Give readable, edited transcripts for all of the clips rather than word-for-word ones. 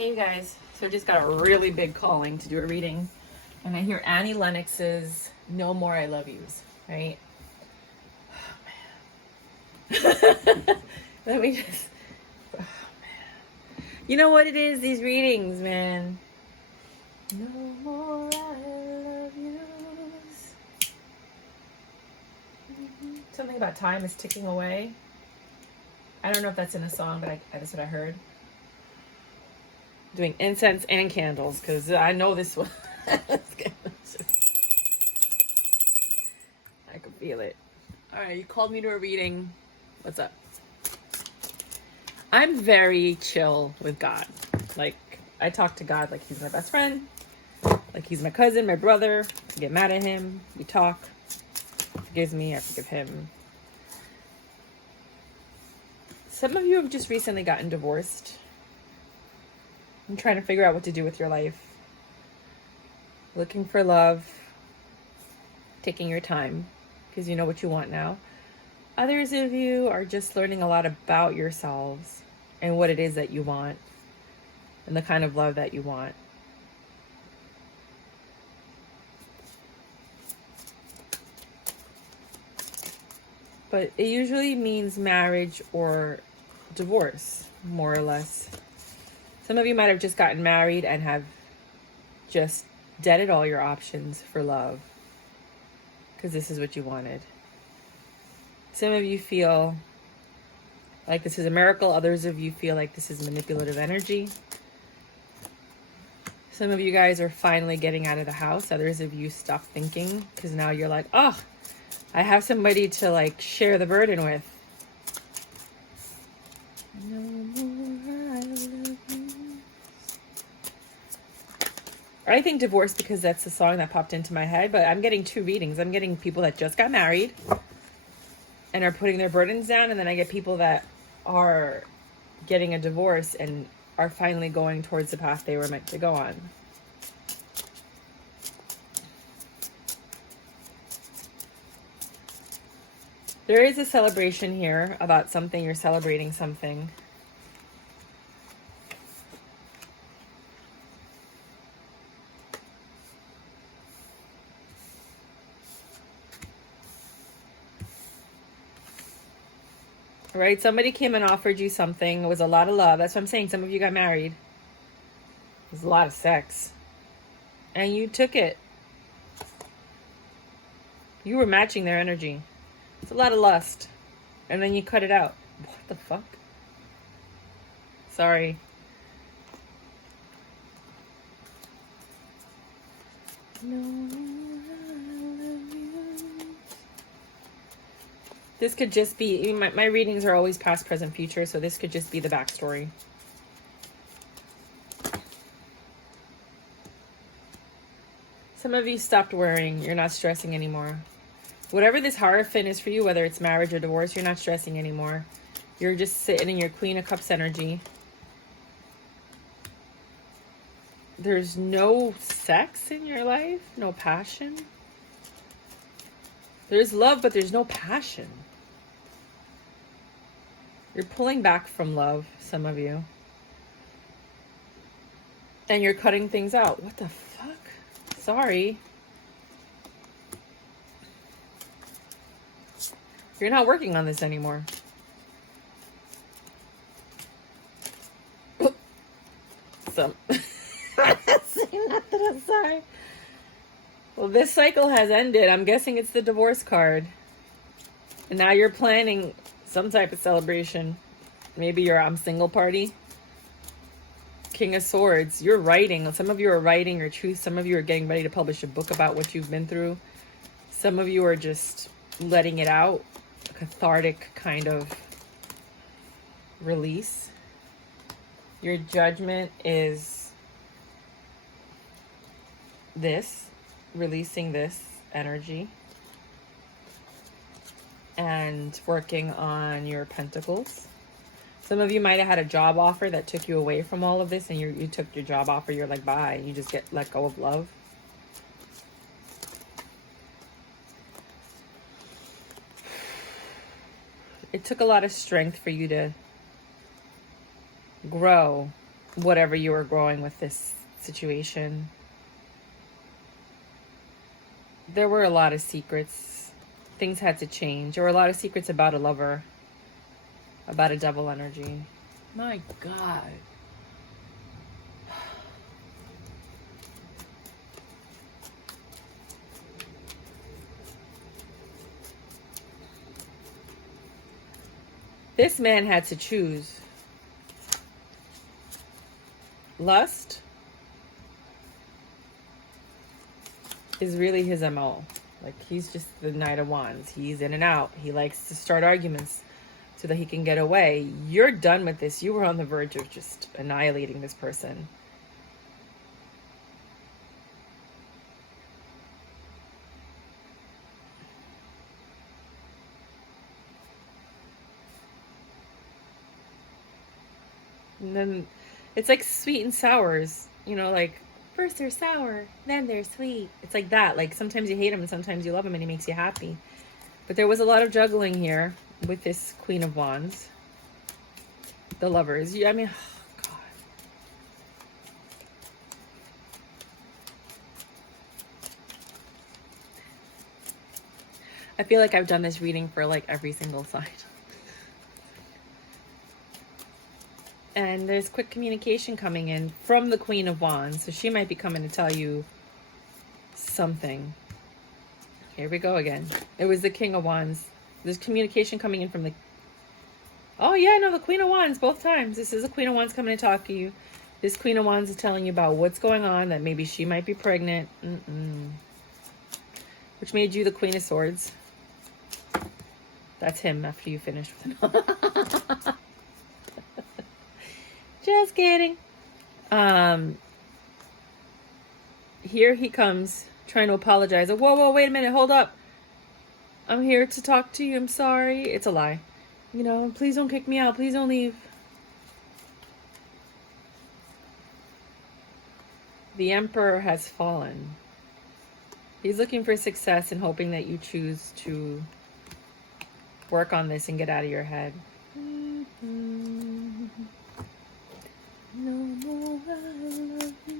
Hey you guys, so I just got a really big calling to do a reading, and I hear Annie Lennox's "No More I Love Yous," right? Oh man. Let me just, oh man. You know what it is, these readings, man. No more I love yous. Something about time is ticking away. I don't know if that's in a song, but that's what I heard. Doing incense and candles because I know this one. I can feel it. All right, you called me to a reading. What's up? I'm very chill with God. Like, I talk to God like he's my best friend, like he's my cousin, my brother. I get mad at him. We talk. He forgives me. I forgive him. Some of you have just recently gotten divorced. I'm trying to figure out what to do with your life. Looking for love. Taking your time because you know what you want now. Others of you are just learning a lot about yourselves and what it is that you want and the kind of love that you want. But it usually means marriage or divorce, more or less. Some of you might have just gotten married and have just deaded all your options for love because this is what you wanted. Some of you feel like this is a miracle. Others of you feel like this is manipulative energy. Some of you guys are finally getting out of the house. Others of you stop thinking because now you're like, oh, I have somebody to like share the burden with. No more I love you. I think divorce because that's the song that popped into my head, but I'm getting two readings. I'm getting people that just got married and are putting their burdens down, and then I get people that are getting a divorce and are finally going towards the path they were meant to go on. There is a celebration here about something. You're celebrating something. Right? Somebody came and offered you something. It was a lot of love. That's what I'm saying. Some of you got married. It was a lot of sex. And you took it. You were matching their energy. It's a lot of lust. And then you cut it out. What the fuck? Sorry. This could just be, my readings are always past, present, future, so this could just be the backstory. Some of you stopped worrying. You're not stressing anymore. Whatever this Hierophant is for you, whether it's marriage or divorce, you're not stressing anymore. You're just sitting in your Queen of Cups energy. There's no sex in your life, no passion. There's love, but there's no passion. You're pulling back from love, some of you. And you're cutting things out. What the fuck? Sorry. You're not working on this anymore. So, I'm sorry. Well, this cycle has ended. I'm guessing it's the divorce card. And now you're planning some type of celebration. Maybe your I'm single party. King of Swords. You're writing. Some of you are writing your truth. Some of you are getting ready to publish a book about what you've been through. Some of you are just letting it out. A cathartic kind of release. Your judgment is this. Releasing this energy and working on your pentacles. Some of you might have had a job offer that took you away from all of this, and you took your job offer, you're like, bye. You just let go of love. It took a lot of strength for you to grow whatever you were growing with this situation. There were a lot of secrets. Things had to change. There were a lot of secrets about a lover, about a devil energy. My God. This man had to choose lust is really his MO. Like, he's just the Knight of Wands. He's in and out. He likes to start arguments so that he can get away. You're done with this. You were on the verge of just annihilating this person. And then it's like sweet and sours, you know, like first they're sour, then they're sweet. It's like that. Like sometimes you hate him and sometimes you love him and he makes you happy. But there was a lot of juggling here with this Queen of Wands. The lovers. I mean, oh God. I feel like I've done this reading for like every single sign. And there's quick communication coming in from the Queen of Wands. So she might be coming to tell you something. Here we go again. It was the King of Wands. There's communication coming in from the... Oh, yeah, no, the Queen of Wands both times. This is the Queen of Wands coming to talk to you. This Queen of Wands is telling you about what's going on, that maybe she might be pregnant. Which made you the Queen of Swords. That's him after you finish with him. Just kidding. Here he comes trying to apologize. Whoa, wait a minute. Hold up. I'm here to talk to you. I'm sorry. It's a lie. You know, please don't kick me out. Please don't leave. The Emperor has fallen. He's looking for success and hoping that you choose to work on this and get out of your head. No more I love you.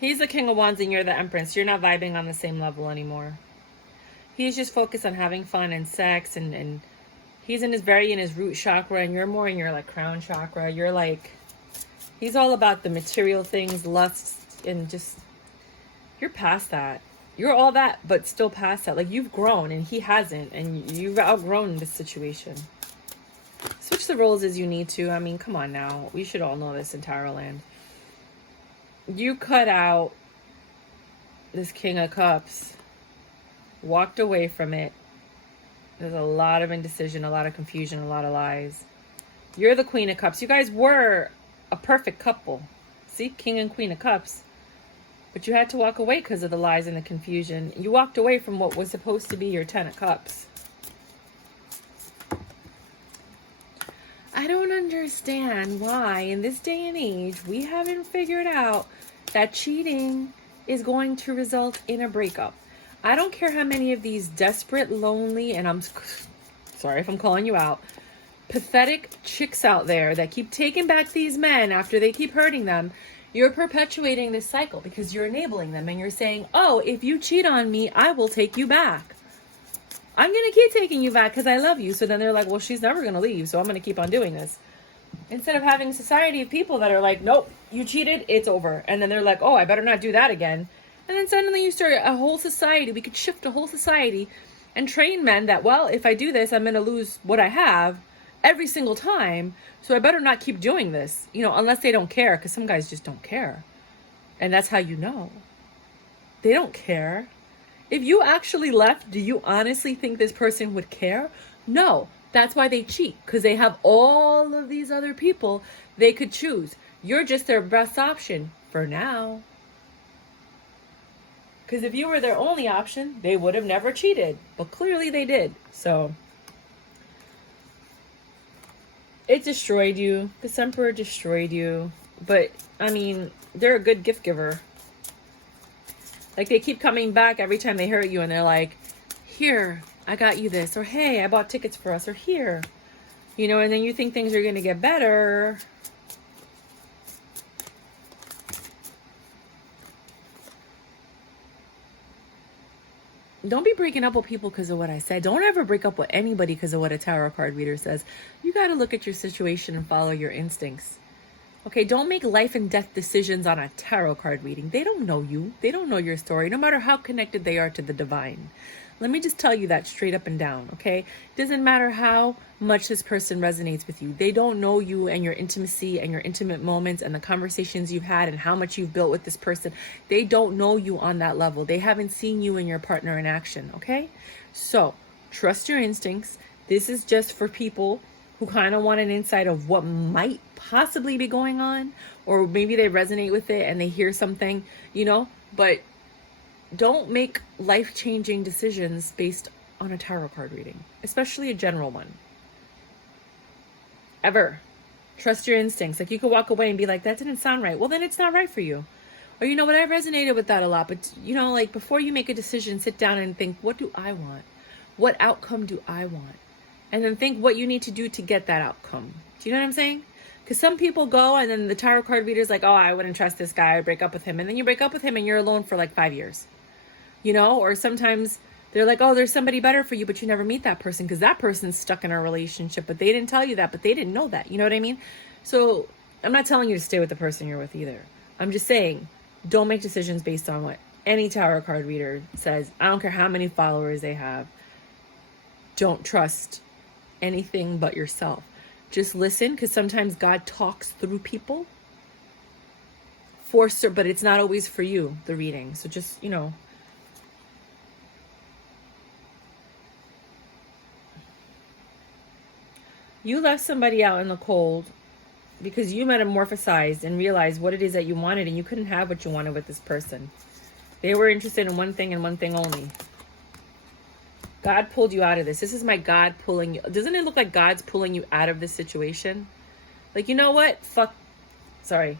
He's the King of Wands and you're the Empress. You're not vibing on the same level anymore. He's just focused on having fun and sex and he's in his root chakra and you're more in your like crown chakra. You're like, he's all about the material things, lust, and just, you're past that. You're all that, but still past that. Like you've grown and he hasn't, and you've outgrown this situation. Switch the roles as you need to. I mean, come on now. We should all know this in Tarot land. You cut out this King of Cups, walked away from it. There's a lot of indecision, a lot of confusion, a lot of lies. You're the Queen of Cups. You guys were a perfect couple. See, King and Queen of Cups. But you had to walk away because of the lies and the confusion. You walked away from what was supposed to be your 10 of Cups. I don't understand why in this day and age we haven't figured out that cheating is going to result in a breakup. I don't care how many of these desperate, lonely, and I'm sorry if I'm calling you out, pathetic chicks out there that keep taking back these men after they keep hurting them. You're perpetuating this cycle because you're enabling them and you're saying, oh, if you cheat on me, I will take you back. I'm going to keep taking you back because I love you. So then they're like, well, she's never going to leave, so I'm going to keep on doing this. Instead of having a society of people that are like, nope, you cheated, it's over. And then they're like, oh, I better not do that again. And then suddenly you start a whole society. We could shift a whole society and train men that, well, if I do this, I'm going to lose what I have every single time. So I better not keep doing this, you know, unless they don't care, because some guys just don't care. And that's how you know. They don't care. If you actually left, do you honestly think this person would care? No. That's why they cheat, because they have all of these other people they could choose. You're just their best option for now. Because if you were their only option, they would have never cheated. But clearly they did. So It destroyed you. This emperor destroyed you. But, I mean, they're a good gift giver. Like, they keep coming back every time they hurt you, and they're like, here, I got you this. Or, hey, I bought tickets for us. Or, here. You know, and then you think things are going to get better. Don't be breaking up with people because of what I said. Don't ever break up with anybody because of what a tarot card reader says. You got to look at your situation and follow your instincts. Okay, don't make life and death decisions on a tarot card reading. They don't know you. They don't know your story, no matter how connected they are to the divine. Let me just tell you that straight up and down, okay? It doesn't matter how much this person resonates with you. They don't know you and your intimacy and your intimate moments and the conversations you've had and how much you've built with this person. They don't know you on that level. They haven't seen you and your partner in action, okay? So, trust your instincts. This is just for people who kind of want an insight of what might possibly be going on, or maybe they resonate with it and they hear something, you know, but don't make life-changing decisions based on a tarot card reading, especially a general one. Ever. Trust your instincts. Like, you could walk away and be like, that didn't sound right. Well, then it's not right for you. Or, you know what, I resonated with that a lot. But, you know, like, before you make a decision, sit down and think, what do I want? What outcome do I want? And then think what you need to do to get that outcome. Do you know what I'm saying? Because some people go and then the tarot card reader's like, oh, I wouldn't trust this guy. I break up with him. And then you break up with him and you're alone for like 5 years. You know, or sometimes they're like, oh, there's somebody better for you, but you never meet that person because that person's stuck in a relationship, but they didn't tell you that, but they didn't know that. You know what I mean? So I'm not telling you to stay with the person you're with either. I'm just saying, don't make decisions based on what any tarot card reader says. I don't care how many followers they have. Don't trust anything but yourself. Just listen, because sometimes God talks through people but it's not always for you, the reading. So just, you know, you left somebody out in the cold because you metamorphosized and realized what it is that you wanted, and you couldn't have what you wanted with this person. They were interested in one thing and one thing only. God pulled you out of this. This is my God pulling you. Doesn't it look like God's pulling you out of this situation? Like, you know what? Sorry.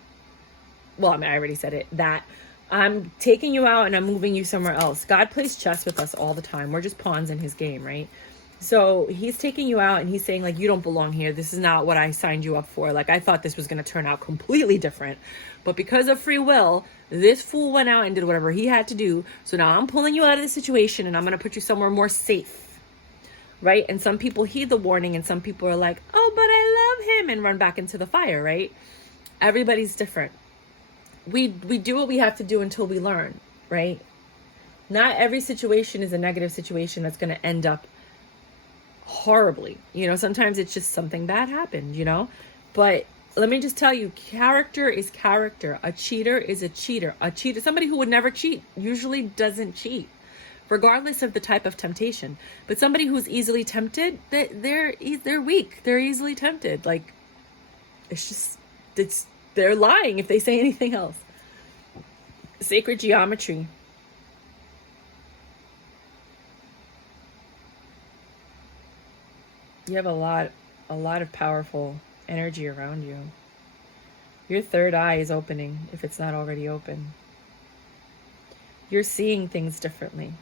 Well, I mean, I already said it. That I'm taking you out and I'm moving you somewhere else. God plays chess with us all the time. We're just pawns in his game, right? So he's taking you out and he's saying, like, you don't belong here. This is not what I signed you up for. Like, I thought this was going to turn out completely different. But because of free will, this fool went out and did whatever he had to do. So now I'm pulling you out of the situation and I'm going to put you somewhere more safe. Right? And some people heed the warning and some people are like, oh, but I love him, and run back into the fire, right? Everybody's different. We do what we have to do until we learn, right? Not every situation is a negative situation that's going to end up horribly. You know, sometimes it's just something bad happened, you know? But let me just tell you, character is character. A cheater is a cheater. Somebody who would never cheat usually doesn't cheat, regardless of the type of temptation. But somebody who's easily tempted, they're weak. They're easily tempted. Like, they're lying if they say anything else. Sacred geometry. You have a lot of powerful energy around you. Your third eye is opening, if it's not already open. You're seeing things differently.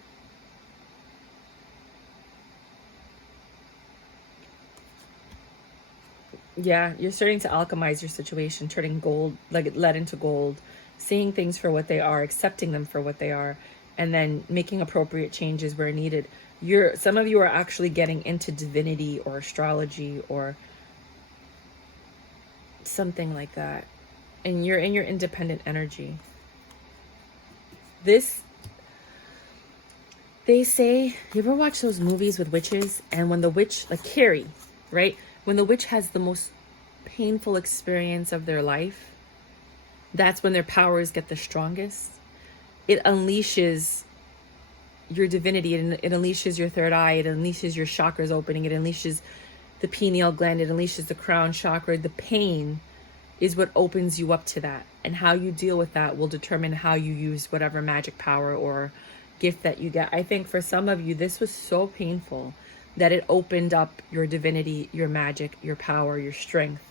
Yeah, you're starting to alchemize your situation, turning gold, like lead into gold, seeing things for what they are, accepting them for what they are, and then making appropriate changes where needed. Some of you are actually getting into divinity or astrology or something like that. And you're in your independent energy. They say, you ever watch those movies with witches? And when the witch, like Carrie, right? When the witch has the most painful experience of their life, that's when their powers get the strongest. It unleashes your divinity, and it unleashes your third eye, it unleashes your chakras opening, it unleashes the pineal gland, it unleashes the crown chakra. The pain is what opens you up to that, and how you deal with that will determine how you use whatever magic power or gift that you get. I think for some of you, this was so painful that it opened up your divinity, your magic, your power, your strength.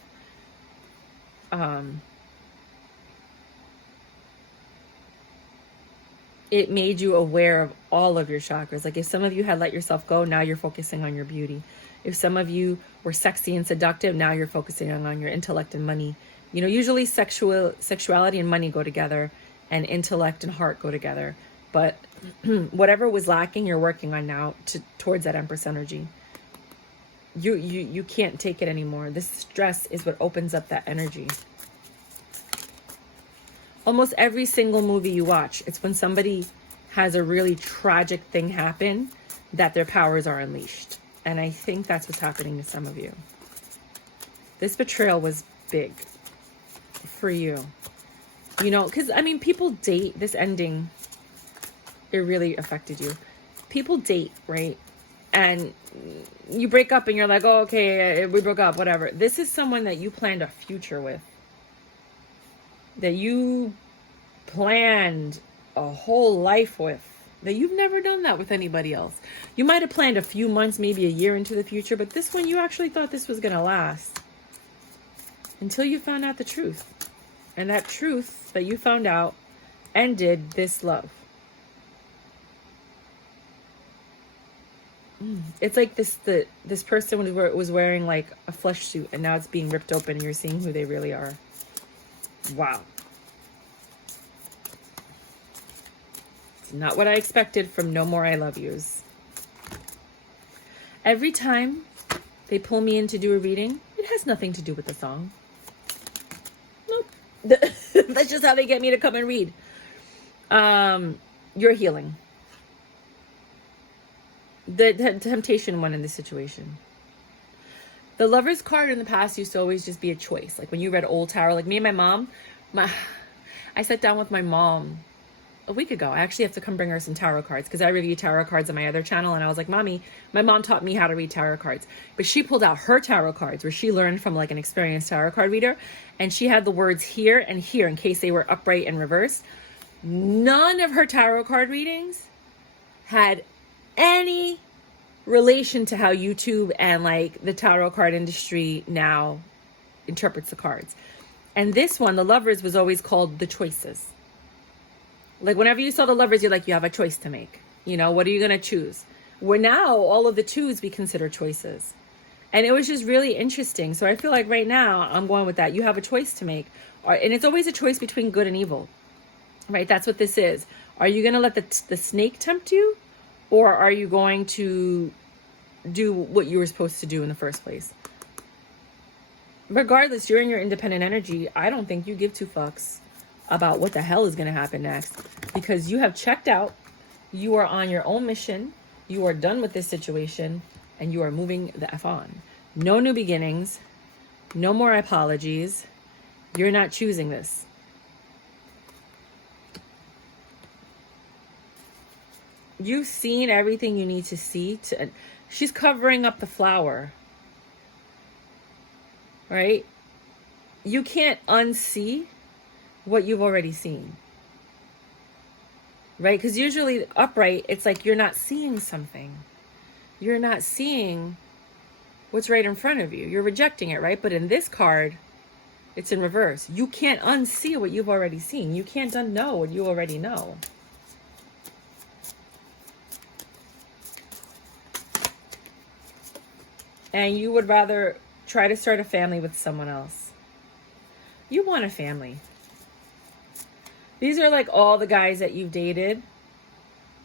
It made you aware of all of your chakras. Like if some of you had let yourself go, now you're focusing on your beauty. If some of you were sexy and seductive, now you're focusing on your intellect and money. You know, usually sexuality and money go together, and intellect and heart go together. But whatever was lacking, you're working on now towards that Empress energy. You can't take it anymore. This stress is what opens up that energy. Almost every single movie you watch, it's when somebody has a really tragic thing happen that their powers are unleashed. And I think that's what's happening to some of you. This betrayal was big for you. You know, because, I mean, people date. This ending, it really affected you. People date, right? And you break up and you're like, oh, okay, we broke up, whatever. This is someone that you planned a future with. That you planned a whole life with. That you've never done that with anybody else. You might have planned a few months, maybe a year into the future, but this one, you actually thought this was going to last. Until you found out the truth. And that truth that you found out ended this love. It's like this person was wearing like a flesh suit, and now it's being ripped open and you're seeing who they really are. Wow. It's not what I expected from No More I Love Yous. Every time they pull me in to do a reading, it has nothing to do with the song. Nope. That's just how they get me to come and read. You're healing. The temptation one in this situation. The Lover's card in the past used to always just be a choice. Like when you read Old Tarot, like me and my mom, I sat down with my mom a week ago. I actually have to come bring her some tarot cards because I review tarot cards on my other channel. And I was like, Mommy, my mom taught me how to read tarot cards. But she pulled out her tarot cards where she learned from like an experienced tarot card reader. And she had the words here and here in case they were upright and reversed. None of her tarot card readings had any relation to how YouTube and like the tarot card industry now interprets the cards. And this one, the Lovers, was always called the choices. Like whenever you saw the Lovers, you're like, you have a choice to make. You know, what are you going to choose? Where now all of the twos we consider choices. And it was just really interesting. So I feel like right now I'm going with that. You have a choice to make. And it's always a choice between good and evil. Right? That's what this is. Are you going to let the snake tempt you? Or are you going to do what you were supposed to do in the first place? Regardless, you're in your independent energy. I don't think you give two fucks about what the hell is going to happen next. Because you have checked out. You are on your own mission. You are done with this situation. And you are moving the F on. No new beginnings. No more apologies. You're not choosing this. You've seen everything you need to see. She's covering up the flower. Right? You can't unsee what you've already seen. Right? Because usually upright, it's like you're not seeing something. You're not seeing what's right in front of you. You're rejecting it, right? But in this card, it's in reverse. You can't unsee what you've already seen. You can't unknow what you already know. And you would rather try to start a family with someone else. You want a family. These are like all the guys that you've dated.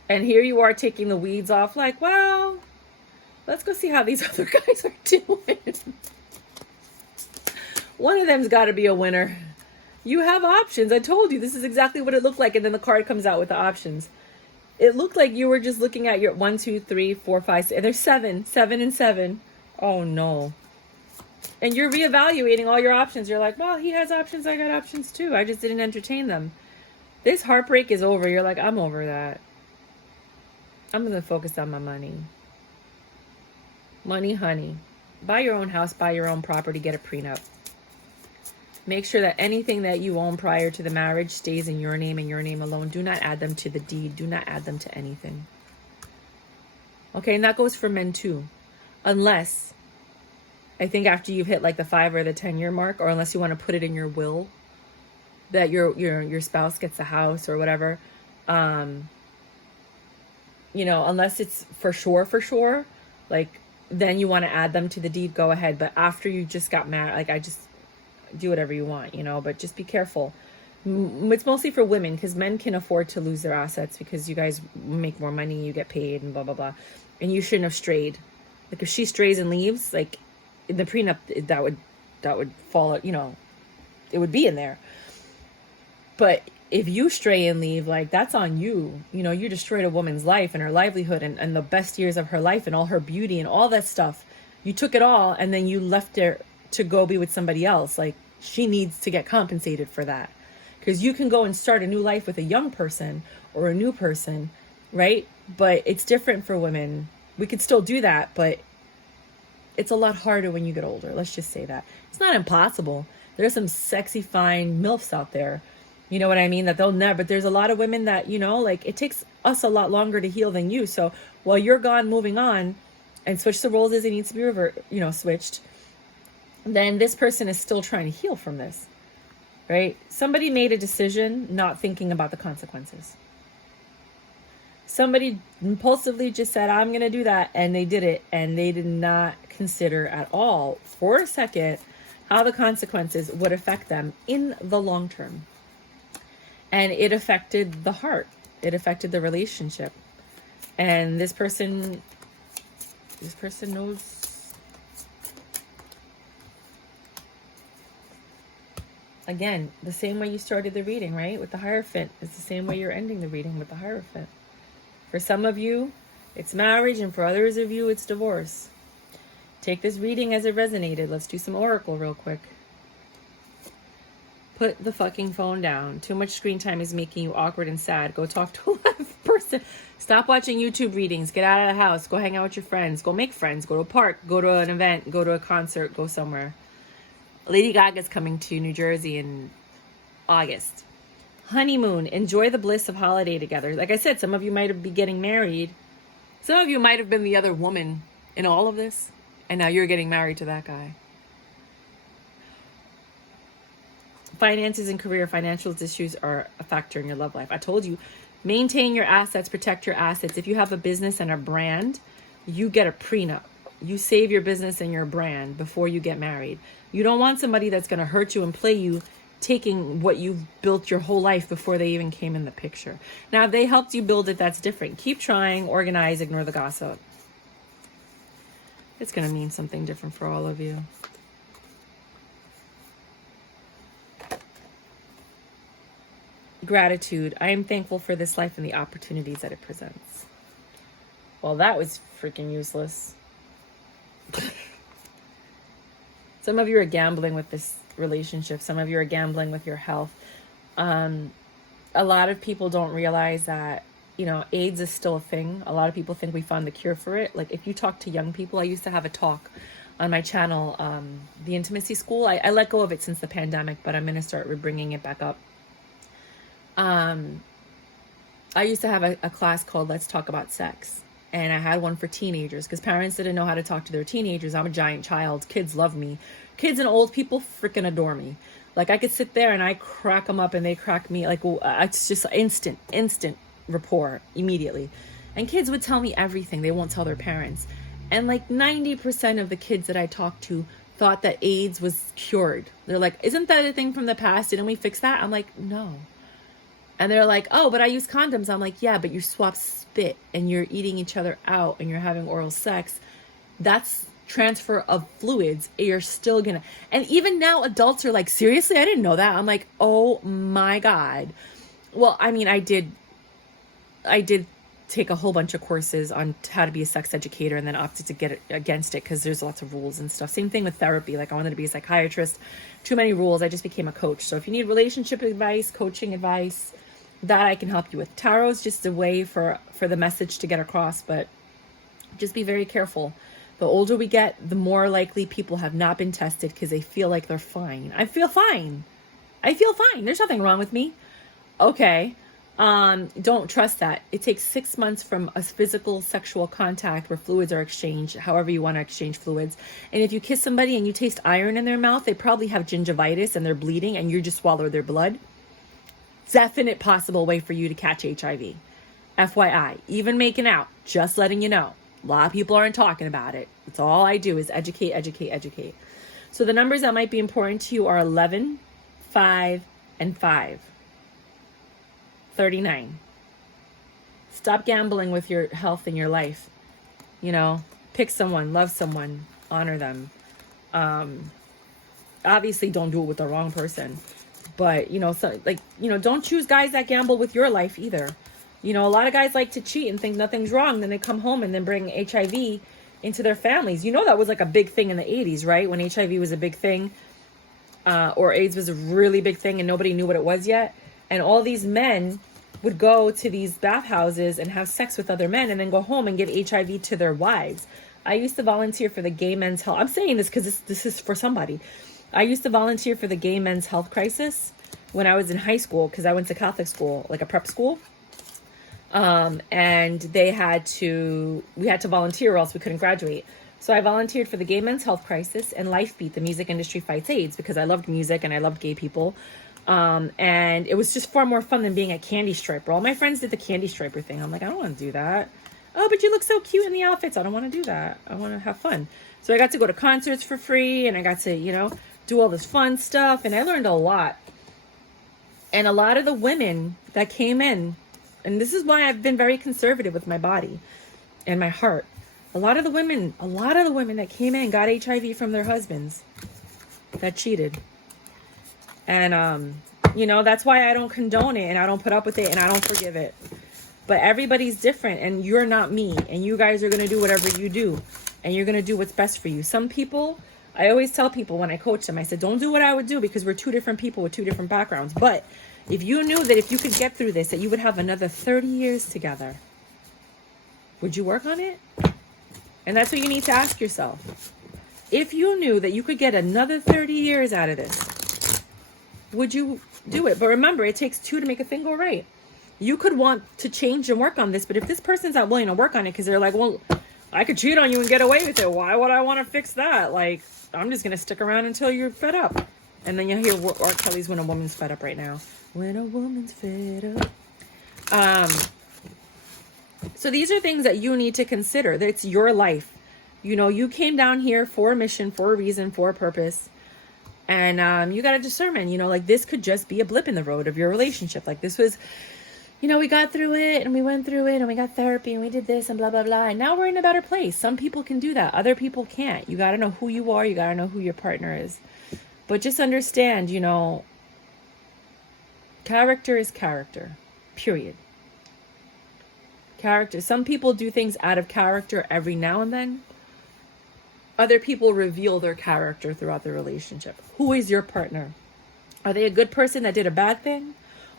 And here you are taking the weeds off like, well, let's go see how these other guys are doing. One of them's got to be a winner. You have options. I told you this is exactly what it looked like. And then the card comes out with the options. It looked like you were just looking at your 1, 2, 3, 4, 5, 6. There's 7 and 7. Oh no. And you're reevaluating all your options. You're like, well, he has options. I got options too. I just didn't entertain them. This heartbreak is over. You're like, I'm over that. I'm going to focus on my money. Money, honey. Buy your own house, buy your own property, get a prenup. Make sure that anything that you own prior to the marriage stays in your name and your name alone. Do not add them to the deed. Do not add them to anything. Okay, and that goes for men too. Unless, I think after you've hit like the 5 or the 10-year mark, or unless you want to put it in your will that your spouse gets a house or whatever, unless it's for sure, like, then you want to add them to the deed, go ahead. But after you just got married, like, I just do whatever you want, but just be careful. It's mostly for women, because men can afford to lose their assets because you guys make more money, you get paid, and blah, blah, blah. And you shouldn't have strayed. Like, if she strays and leaves, like, in the prenup, that would fall, it would be in there. But if you stray and leave, like, that's on you. You destroyed a woman's life and her livelihood and the best years of her life and all her beauty and all that stuff. You took it all and then you left her to go be with somebody else. Like, she needs to get compensated for that. Because you can go and start a new life with a young person or a new person, right? But it's different for women. We could still do that, but it's a lot harder when you get older. Let's just say that. It's not impossible. There's some sexy, fine MILFs out there. You know what I mean? That they'll never, but there's a lot of women that, like, it takes us a lot longer to heal than you. So while you're gone, moving on, and switch the roles as it needs to be switched, then this person is still trying to heal from this, right? Somebody made a decision not thinking about the consequences. Somebody impulsively just said, I'm going to do that. And they did it. And they did not consider at all for a second how the consequences would affect them in the long term. And it affected the heart. It affected the relationship. And this person knows. Again, the same way you started the reading, right? With the Hierophant. It's the same way you're ending the reading with the Hierophant. For some of you, it's marriage, and for others of you, it's divorce. Take this reading as it resonated. Let's do some oracle real quick. Put the fucking phone down. Too much screen time is making you awkward and sad. Go talk to a live person. Stop watching YouTube readings. Get out of the house. Go hang out with your friends. Go make friends. Go to a park. Go to an event. Go to a concert. Go somewhere. Lady Gaga's coming to New Jersey in August. Honeymoon. Enjoy the bliss of holiday together. Like I said, some of you might be getting married. Some of you might have been the other woman in all of this. And now you're getting married to that guy. Finances and career, financial issues are a factor in your love life. I told you, maintain your assets, protect your assets. If you have a business and a brand, you get a prenup. You save your business and your brand before you get married. You don't want somebody that's going to hurt you and play you, taking what you've built your whole life before they even came in the picture. Now, if they helped you build it, that's different. Keep trying, organize, ignore the gossip. It's going to mean something different for all of you. Gratitude. I am thankful for this life and the opportunities that it presents. Well, that was freaking useless. Some of you are gambling with this relationship. Some of you are gambling with your health. A lot of people don't realize that, AIDS is still a thing. A lot of people think we found the cure for it. Like, if you talk to young people, I used to have a talk on my channel, the Intimacy School. I let go of it since the pandemic, but I'm going to start bringing it back up. I used to have a class called Let's Talk About Sex. And I had one for teenagers because parents didn't know how to talk to their teenagers. I'm a giant child. Kids love me. Kids and old people freaking adore me. Like, I could sit there and I crack them up and they crack me. Like, it's just instant rapport immediately. And kids would tell me everything. They won't tell their parents. And like 90% of the kids that I talked to thought that AIDS was cured. They're like, isn't that a thing from the past? Didn't we fix that? I'm like, no. And they're like, oh, but I use condoms. I'm like, yeah, but you swap spit and you're eating each other out and you're having oral sex. That's transfer of fluids. You're still gonna. And even now adults are like, seriously, I didn't know that. I'm like, oh my God. Well, I mean, I did take a whole bunch of courses on how to be a sex educator and then opted to get against it because there's lots of rules and stuff. Same thing with therapy. Like, I wanted to be a psychiatrist. Too many rules. I just became a coach. So if you need relationship advice, coaching advice, that I can help you with. Tarot is just a way for the message to get across, but just be very careful. The older we get, the more likely people have not been tested because they feel like they're fine. I feel fine. There's nothing wrong with me. Okay. Don't trust that. It takes 6 months from a physical sexual contact where fluids are exchanged, however you want to exchange fluids. And if you kiss somebody and you taste iron in their mouth, they probably have gingivitis and they're bleeding and you just swallow their blood. Definite possible way for you to catch HIV. FYI, even making out, just letting you know. A lot of people aren't talking about it. It's all I do is educate, educate, educate. So the numbers that might be important to you are 11, 5, and 5. 39. Stop gambling with your health and your life. You know, pick someone, love someone, honor them. Obviously don't do it with the wrong person. But, you know, so, like, you know, don't choose guys that gamble with your life either. You know, a lot of guys like to cheat and think nothing's wrong. Then they come home and then bring HIV into their families. You know, that was like a big thing in the 80s, right? When HIV was a big thing, or AIDS was a really big thing and nobody knew what it was yet. And all these men would go to these bathhouses and have sex with other men and then go home and give HIV to their wives. I used to volunteer for the Gay Men's Health. I'm saying this because this is for somebody. I used to volunteer for the Gay Men's Health Crisis when I was in high school because I went to Catholic school, like a prep school. And we had to volunteer or else we couldn't graduate. So I volunteered for the Gay Men's Health Crisis and Lifebeat, the music industry fights AIDS, because I loved music and I loved gay people. And it was just far more fun than being a candy striper. All my friends did the candy striper thing. I'm like, I don't want to do that. Oh, but you look so cute in the outfits. I don't want to do that. I want to have fun. So I got to go to concerts for free and I got to, you know, do all this fun stuff. And I learned a lot. And a lot of the women that came in, and this is why I've been very conservative with my body and my heart. A lot of the women that came in got HIV from their husbands that cheated. And, you know, that's why I don't condone it and I don't put up with it and I don't forgive it. But everybody's different and you're not me. And you guys are going to do whatever you do. And you're going to do what's best for you. Some people, I always tell people when I coach them, I said, don't do what I would do because we're two different people with two different backgrounds. But if you knew that if you could get through this, that you would have another 30 years together, would you work on it? And that's what you need to ask yourself. If you knew that you could get another 30 years out of this, would you do it? But remember, it takes two to make a thing go right. You could want to change and work on this, but if this person's not willing to work on it because they're like, well, I could cheat on you and get away with it. Why would I want to fix that? Like, I'm just going to stick around until you're fed up. And then you'll hear R. Kelly's When a Woman's Fed Up right now. When a woman's fed up. So these are things that you need to consider. That it's your life. You know, you came down here for a mission, for a reason, for a purpose. And you got to discern, you know, like this could just be a blip in the road of your relationship. Like this was, you know, we got through it and we went through it and we got therapy and we did this and blah, blah, blah. And now we're in a better place. Some people can do that. Other people can't. You got to know who you are. You got to know who your partner is. But just understand, you know, character is character, period. Character. Some people do things out of character every now and then. Other people reveal their character throughout the relationship. Who is your partner? Are they a good person that did a bad thing?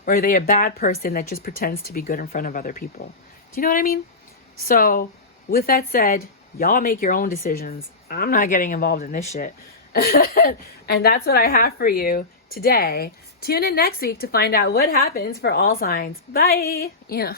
Or are they a bad person that just pretends to be good in front of other people? Do you know what I mean? So with that said, y'all make your own decisions. I'm not getting involved in this shit. And that's what I have for you today. Tune in next week to find out what happens for all signs. Bye. Yeah.